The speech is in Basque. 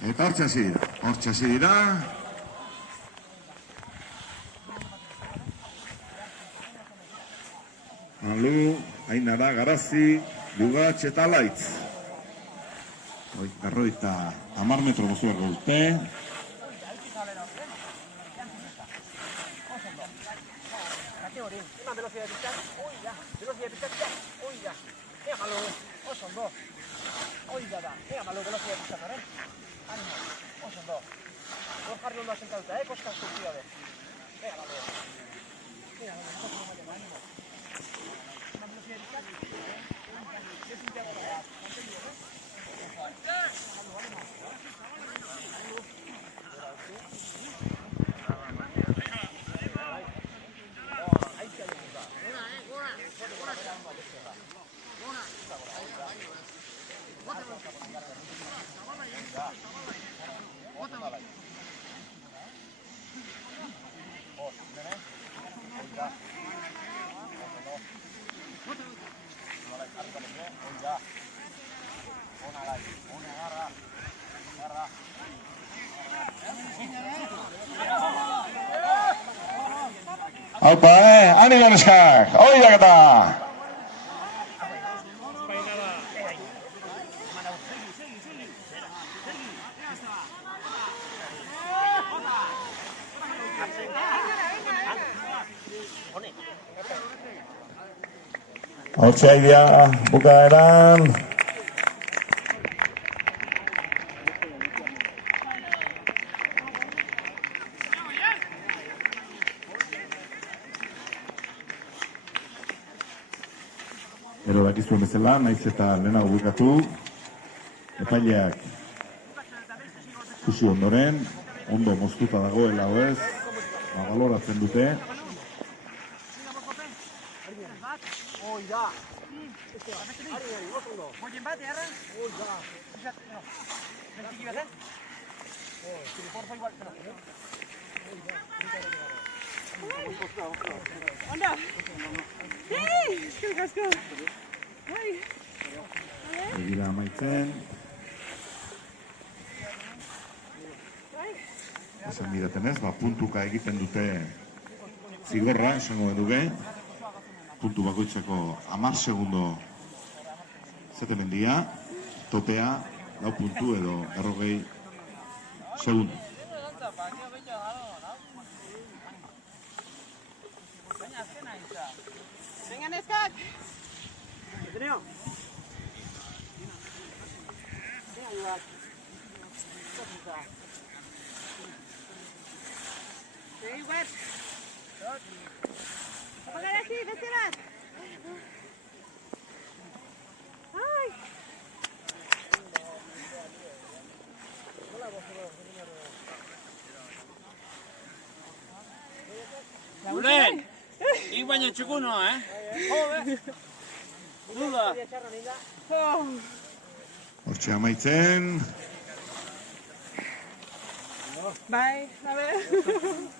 Eta hortxe hasi dira. Malu, Ainara, Garazi, Lugatx eta Laitz. Berroita 10 metro gozuak dute. Aupa, animo neskak, oiak eta! Hortxe aidea, bukaeran. Ero dakizuen bezala, naiz eta lehenago bukatu. Epaileak ikusi ondoren, ondo moztuta dagoela ez, baloratzen dute. Egira amaitzen. Esan bidatenez, puntuka egiten dute zigorra, esango duge. Puntu bakoitzeko 10 segundo zaten mendia, topea, 4 puntu edo 40 segundo. Venga, neskak! Venga, Lugatx. Segi, Wet. Apa Garazi, beste bat? Ai! Ulen! Ik baina txukunoa, Jode! Duda! Hortxe amaitzen. Bai, a ver.